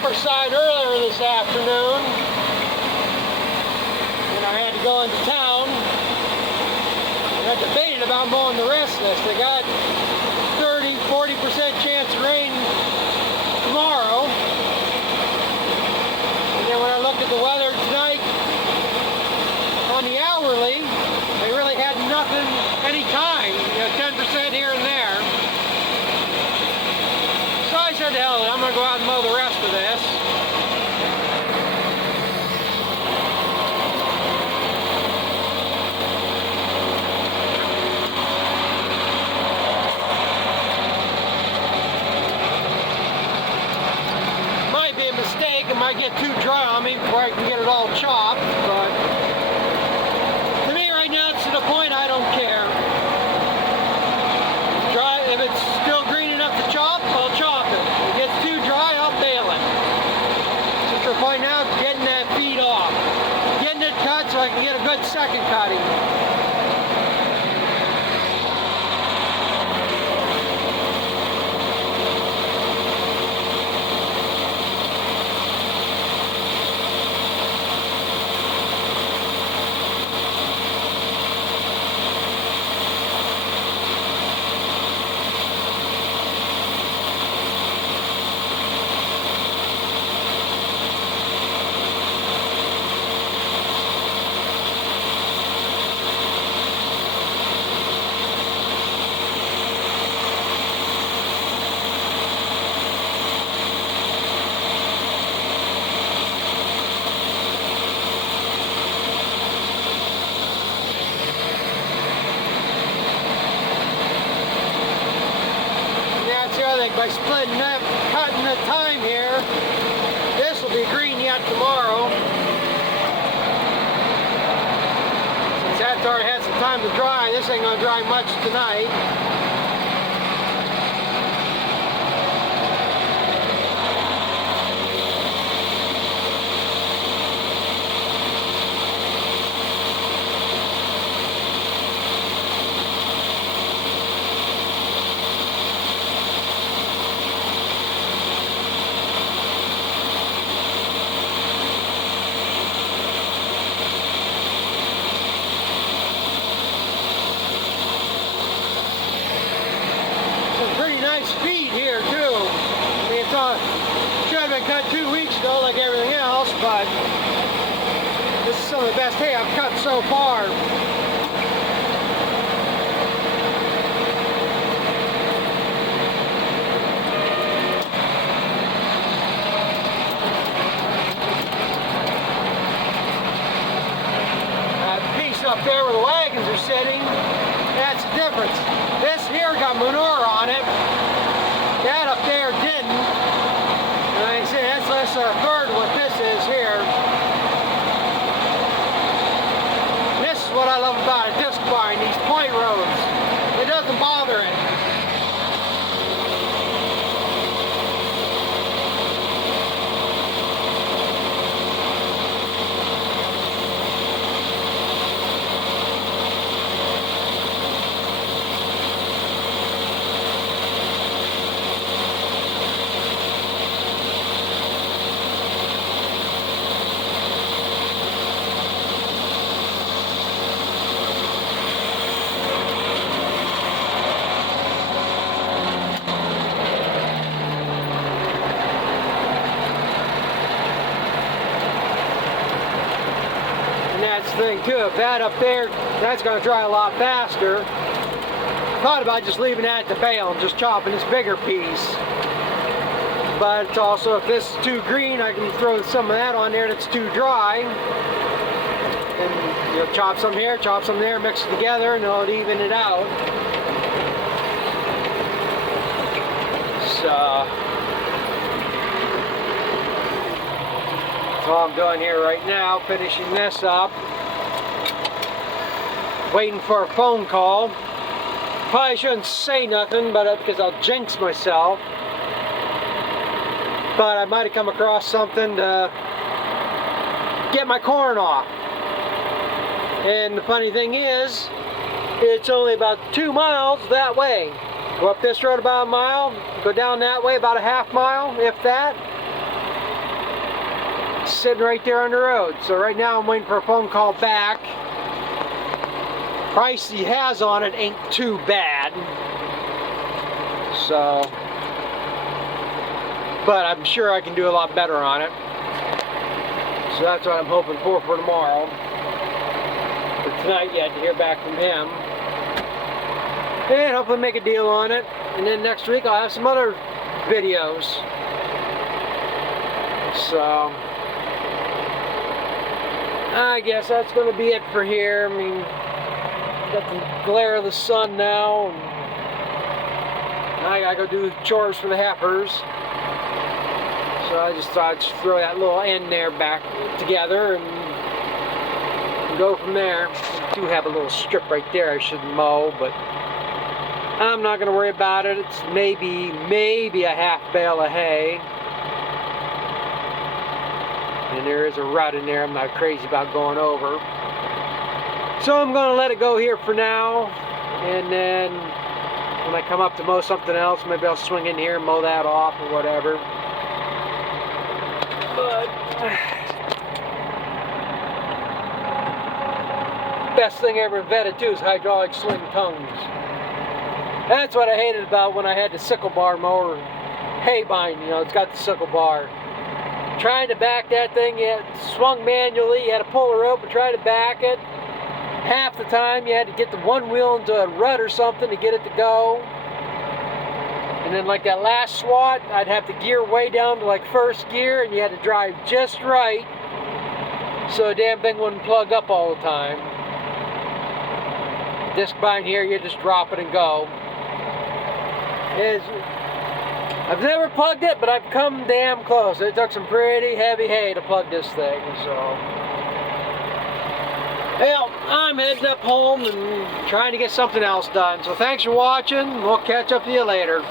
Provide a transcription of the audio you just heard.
upper side earlier this afternoon, and I had to go into town. I debated about mowing the rest of this. They got 30–40% chance of rain tomorrow. And then when I looked at the weather tonight, on the hourly, they really had nothing any time, 10% here and there. So I said, to hell with it, I'm going to go out and mow the rest of this. It might get too dry on me before I can get it all chopped, but to me right now it's to the point I don't care. Dry, if it's still green enough to chop, I'll chop it. If it gets too dry, I'll bale it. Just for point now, getting that feed off. Getting it cut so I can get a good second cutting. By splitting that, cutting the time here, this will be green yet tomorrow. Since that's already had some time to dry, this ain't gonna dry much tonight. Speed here too. I mean, it's on, should have been cut 2 weeks ago like everything else, but this is some of the best hay I've cut so far. That piece up there where the wagons are sitting, that's the difference. This here got manure on it. That up there didn't. And like I say, that's less than a third of what this is here. And this is what I love about a disc vine, these point roads. It doesn't bother it. That's the thing too, if that up there, that's going to dry a lot faster. Thought about just leaving that at the bale and just chopping this bigger piece. But it's also, if this is too green, I can throw some of that on there that's too dry. And chop some here, chop some there, mix it together, and it'll even it out. So that's all I'm doing here right now, finishing this up. Waiting for a phone call. Probably shouldn't say nothing, but because I'll jinx myself. But I might have come across something to get my corn off. And the funny thing is, it's only about 2 miles that way. Go up this road about a mile, go down that way about a half mile, if that. sitting right there on the road. So right now I'm waiting for a phone call back. Price he has on it ain't too bad. So, but I'm sure I can do a lot better on it. So that's what I'm hoping for tomorrow. For tonight yet to hear back from him. And hopefully make a deal on it. And then next week I'll have some other videos. So I guess that's going to be it for here. I mean, got the glare of the sun now, and I gotta go do chores for the heifers. So I just thought I'd just throw that little end there back together and go from there. I do have a little strip right there I should mow, but I'm not gonna worry about it. It's maybe a half bale of hay. And there is a rut in there I'm not crazy about going over. So I'm going to let it go here for now, and then when I come up to mow something else, maybe I'll swing in here and mow that off or whatever. But best thing I ever invented too is hydraulic sling tongues. That's what I hated about when I had the sickle bar mower hay bind, you know, it's got the sickle bar. Trying to back that thing, you swung manually, you had to pull the rope and try to back it. Half the time you had to get the one wheel into a rut or something to get it to go. And then like that last swat, I'd have to gear way down to like first gear, and you had to drive just right so the damn thing wouldn't plug up all the time. Disc bind here, you just drop it and go. I've never plugged it, but I've come damn close. It took some pretty heavy hay to plug this thing, so. Well, I'm heading up home and trying to get something else done. So thanks for watching. We'll catch up with you later.